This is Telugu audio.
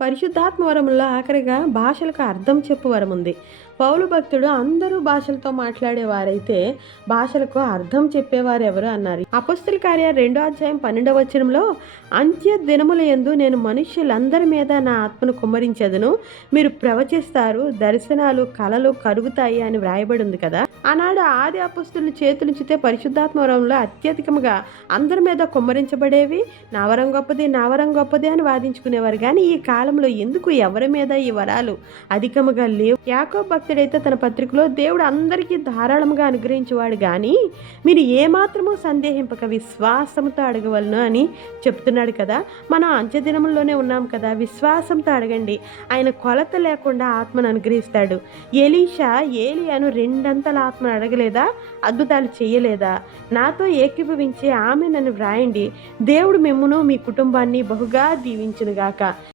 పరిశుద్ధాత్మ వరముల్లో ఆఖరిగా భాషలకు అర్థం చెప్పు వరం ఉంది. పౌలు భక్తుడు అందరూ భాషలతో మాట్లాడేవారైతే భాషలకు అర్థం చెప్పేవారు ఎవరు అన్నారు. అపొస్తలుల కార్యాలు 2:12 అంత్య దినముల యందు నేను మనుష్యులందరి మీద నా ఆత్మను కుమ్మరించెదను, మీరు ప్రవచిస్తారు, దర్శనాలు కలలు కలుగుతాయి అని వ్రాయబడి ఉంది కదా. ఆనాడు ఆది అపొస్తలుల చేతులుంచితే పరిశుద్ధాత్మ వరంలో అత్యధికముగా అందరి మీద కుమ్మరించబడేవి. నా వరం గొప్పది, నా వరం గొప్పది అని వాదించుకునేవారు. కానీ ఈ కాలంలో ఎందుకు ఎవరి మీద ఈ వరాలు అధికముగా లేవు? యాకోబు భక్తుడైతే తన పత్రికలో దేవుడు అందరికీ ధారాళముగా అనుగ్రహించేవాడు, కానీ మీరు ఏమాత్రమూ సందేహింపక విశ్వాసంతో అడగవలను అని చెప్తున్నాడు కదా. మనం అంత్యదినముల్లోనే ఉన్నాం కదా, విశ్వాసంతో అడగండి, ఆయన కొలత లేకుండా ఆత్మను అనుగ్రహిస్తాడు. ఎలీషా ఏలియాను 2 అంతల ఆత్మను అడగలేదా? అద్భుతాలు చేయలేదా? నాతో ఏకీభవించి ఆమె నన్ను వ్రాయండి. దేవుడు మిమ్మును మీ కుటుంబాన్ని బహుగా దీవించునుగాక.